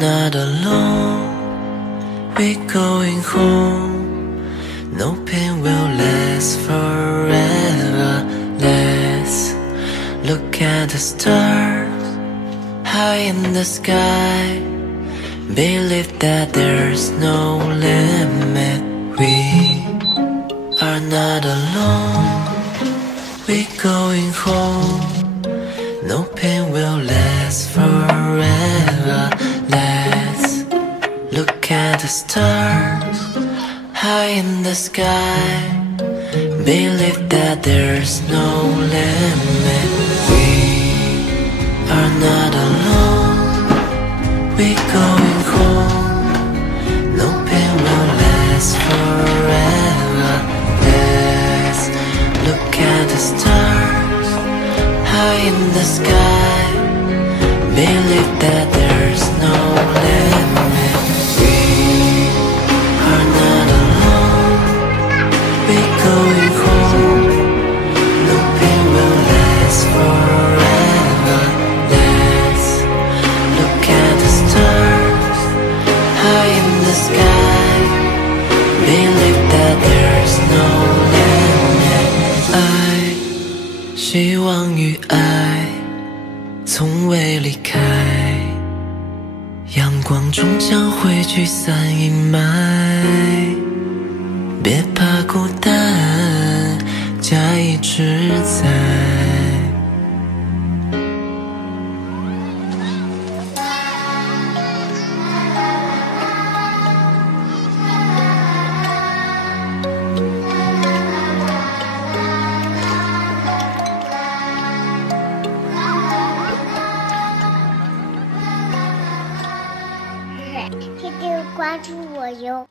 not alone, we're going home. No pain will last forever. Let's look at the stars high in the sky. Believe that there's no limit. We are not alone, we're going home. No pain will last forever. Let's look at the stars high in the sky. Believe that there's no limit. We are not alone, we're going home. No pain will last forever. Let's look at the stars high in the sky. Believe that there's no limit. We are not alone, we're going home. No pain will last forever. Let's look at the stars high in the sky. Believe that there's no limit. 爱，希望与爱从未离开，阳光终将会驱散阴霾。别怕孤单，假以志在。记得关注我哟。